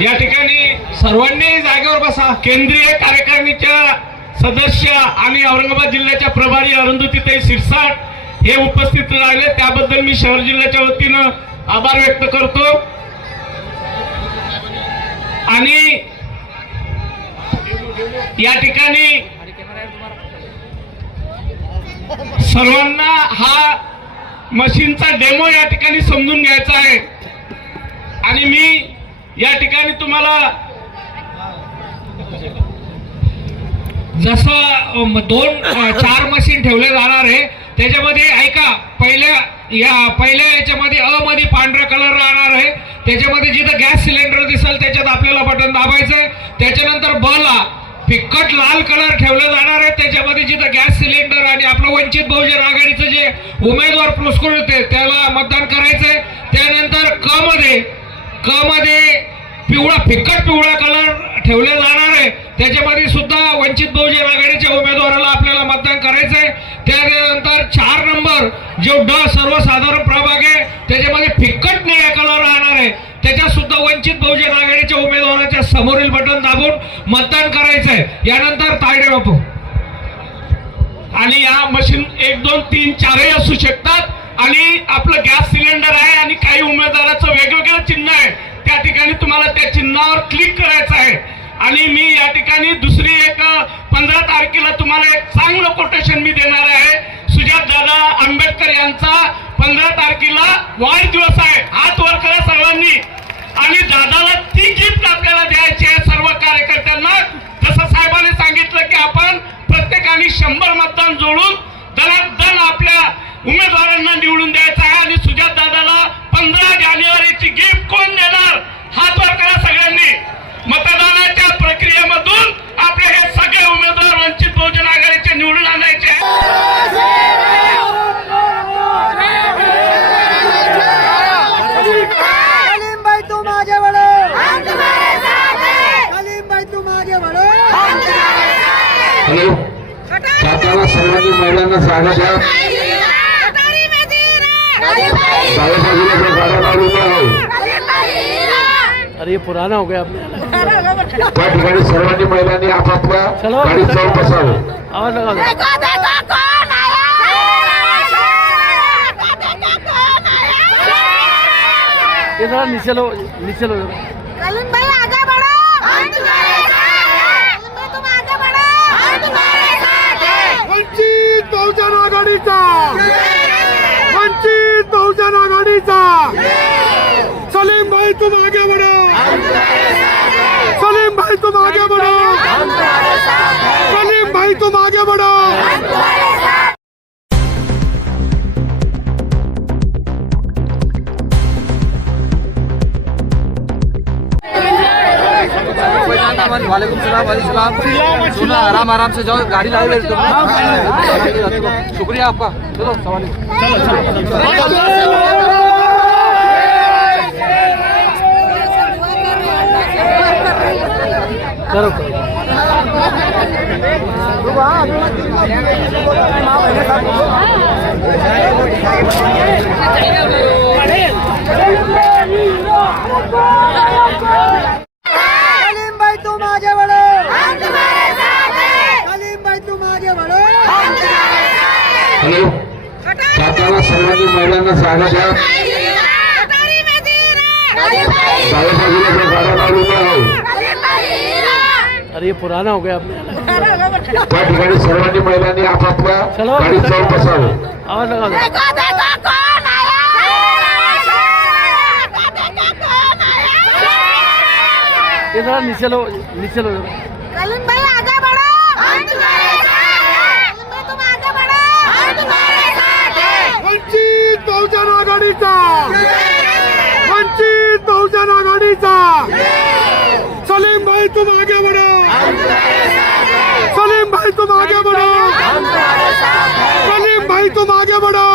या ठिकाणी सर्वांनी जागेवर बसा। केंद्रीय कार्यकारिणीच्या सदस्य आणि औरंगाबाद जिल्ह्याच्या प्रभारी अरुंधतीताई शिरसाट हे उपस्थित राहिले, त्याबद्दल मी शहर जिल्ह्याच्या वतीनं आभार व्यक्त करतो। आणि या ठिकाणी सर्वांना हा मशीनचा डेमो या ठिकाणी समजून घ्यायचा आहे। आणि मी या ठिकाणी तुम्हाला जसं 4 मशीन ठेवले जाणार आहे, त्याच्यामध्ये ऐका, पहिल्या याच्यामध्ये अ मध्ये पांढरा कलर राहणार आहे, त्याच्यामध्ये जिथं गॅस सिलेंडर दिसेल त्याच्यात आपल्याला बटन दाबायचंय। त्याच्यानंतर ब ला फिक्कट लाल कलर ठेवले जाणार आहे, त्याच्यामध्ये जिथं गॅस सिलेंडर आणि आपलं वंचित बहुजन आघाडीचं जे उमेदवार पुरस्कृत होते त्याला मतदान करायचंय। त्यानंतर क मध्ये फिक्कट पिवळा कलर ठेवले जाणार आहे, त्याच्यामध्ये सुद्धा वंचित बहुजन आघाडीच्या उमेदवाराला आपल्याला मतदान करायचंय। त्यानंतर 4 नंबर जो ड सर्वसाधारण प्रभाग आहे त्याच्यामध्ये फिक्कट निळा कलर राहणार आहे, त्याच्यात सुद्धा वंचित बहुजन आघाडीच्या उमेदवाराच्या समोरील बटन दाबून मतदान करायचंय। यानंतर तायडे बापू आणि या मशीन 1 2 3 4 असू शकतात। आणि आपलं गॅस सिलेंडर आहे आणि काही उमेदवाराचं वेगवेगळं चिन्ह आहे, त्या ठिकाणी तुम्हाला त्या चिन्हावर क्लिक करायचं आहे। आणि मी या ठिकाणी दुसरी एक 15 तारखेला तुम्हाला एक चांगलं कोटेशन मी देणार आहे। सुजात दादा आंबेडकर यांचा 15 तारखेला वाढदिवस आहे, हात वर करा सर्वांनी। आणि दादाला ती गिफ्ट आपल्याला द्यायची आहे सर्व कार्यकर्त्यांना। जसं साहेबांनी सांगितलं की आपण प्रत्येकाने 100 मतदान जोडून दन आपल्या उमेदवारांना निवडून द्यायचं आहे। आणि सुजात दादाला 15 जानेवारीची गिफ्ट कोण देणार, हात वर करा सगळ्यांनी। मतदानाच्या प्रक्रियेमधून आपले हे सगळे उमेदवार वंचित बहुजन आघाडीचे निवडून आणायचे आहेत। सलीम भाई तुम आगे बढ़ो, हम तुम्हारे साथ हैं। सलीम भाई तुम आगे बढ़ो, हम तुम्हारे साथ हैं। हेलो, चाचाला सर्वांनी महिलांना जागा द्या। अरे ये पुराना हो गया आपने। त्या ठिकाणी सर्वांनी महिलांनी आपापल्या गाडीत जाऊन बसावं। आवाज लगा दो। ये जरा नीचे लो जरा। सलीम भाई आगे बढ़ो, हम तुम्हारे साथ हैं। सलीम भाई तुम आगे बढ़ो, हम तुम्हारे साथ हैं। वंचित बहुजन आघाडीचा, वंचित बहुजन आघाडीचा। सलीम भाई तुम आगे बढ़ो, सलीम भाई तुम आगे बढ़ो, सलीम भाई तुम आगे बढ़ो। वालेकुम सलाम। सुना, आराम से जाओ, गाड़ी लाए हुए शुक्रिया आपका। चलो सवाल करो। सलीम भाई तुम आगे बढ़ो, हम तुम्हारे साथ हैं। सलीम भाई तुम आगे बढ़ो, हम तुम्हारे साथ हैं। हेलो, चाचाला सर्वांनी महिलांना जागा द्या। अरे ये पुराना हो गया आपने। त्या ठिकाणी सर्वांनी महिलांनी आपापल्या गाडीत जाऊन बसावं। आवाज लगा दो। ये जरा नीचे लो जरा। सलीम भाई आगे बढ़ो, हम तुम्हारे साथ हैं। सलीम भाई तुम आगे बढ़ो, हम तुम्हारे साथ हैं। वंचित बहुजन आघाडीचा, वंचित बहुजन आघाडीचा। सलीम भाई तुम आगे बढ़ो, सलीम भाई तुम आगे बढ़ो, सलीम भाई तुम आगे बढ़ो।